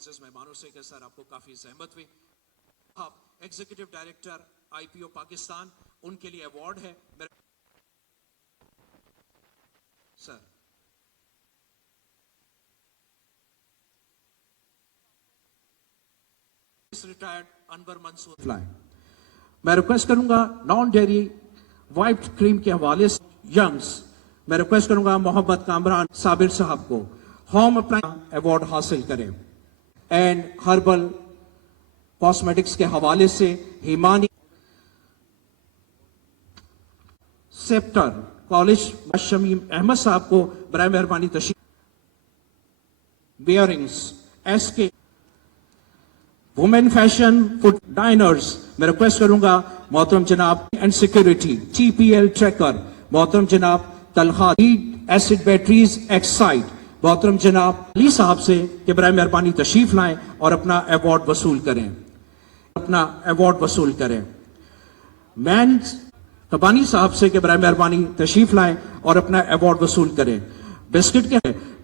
معزز مہمانوں سے کہ سر آپ کو کافی زحمت ہوئی. آپ ایگزیکٹو ڈائریکٹر IPO پاکستان, ان کے لیے ایوارڈ ہے سر. ریٹائرڈ انور منصور فلائیں. میں ریکویسٹ کروں گا نان ڈیری وائٹ کریم کے حوالے سے ینگز, میں ریکویسٹ کروں گا محمد کامران صابر صاحب کو ہوم اپلائن ایوارڈ حاصل کریں. اینڈ ہربل کاسمیٹکس کے حوالے سے ہیمانی سیپٹر کالج شمیم احمد صاحب کو برائے مہربانی تشریف. بیئرنگز SK وومن فیشن فوڈ ڈائنرز, میں ریکویسٹ کروں گا محترم جناب اینڈ سیکورٹی TPL ٹریکر محترم جناب Talha, lead acid batteries Exide محترم جناب علی صاحب سے کہ برائے مہربانی تشریف لائیں اور اپنا ایوارڈ وصول کریں. مینز کبانی صاحب سے کہ برائے مہربانی تشریف لائیں اور اپنا ایوارڈ وصول کریں. بسکٹ کے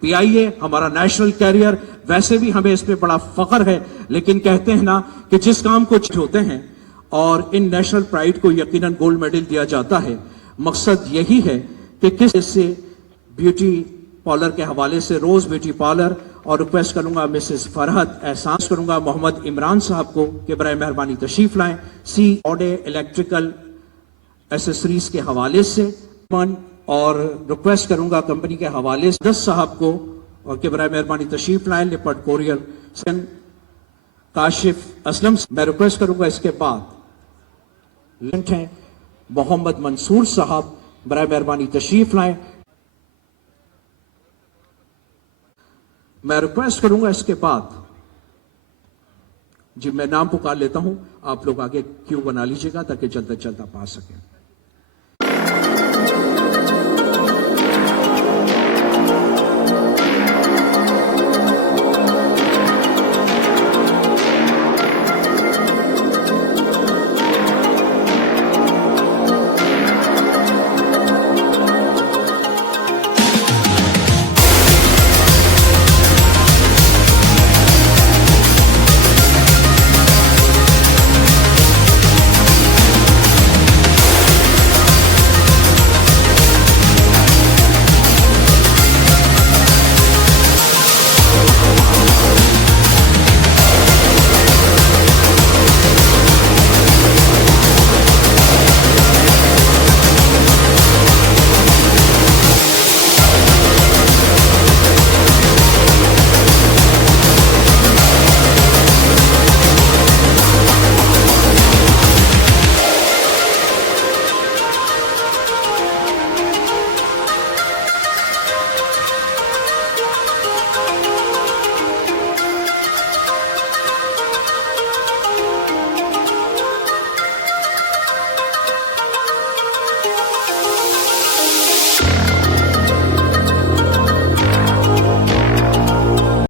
PIA ہمارا نیشنل کیریئر, ویسے بھی ہمیں اس پہ بڑا فخر ہے, لیکن کہتے ہیں نا کہ جس کام کو ہوتے ہیں اور ان نیشنل پرائیڈ کو یقیناً گولڈ میڈل دیا جاتا ہے. مقصد یہی ہے کہ کس سے بیوٹی پارلر کے حوالے سے روز بیوٹی پارلر, اور ریکویسٹ کروں گا مسز فرحت احسان کروں گا محمد عمران صاحب کو کہ برائے مہربانی تشریف لائیں. اوڈے الیکٹریکل ایسیسریز کے حوالے سے, اور ریکویسٹ کروں گا کمپنی کے حوالے سے 10 صاحب کو اور کہ برائے مہربانی تشریف لائیں. لپٹ کوریئر کاشف اسلم, میں ریکویسٹ کروں گا اس کے بعد ہیں محمد منصور صاحب, برائے مہربانی تشریف لائیں. میں ریکویسٹ کروں گا اس کے بعد, جی میں نام پکار لیتا ہوں, آپ لوگ آگے کیوں بنا لیجئے گا تاکہ جلد از جلد آپ آ سکیں.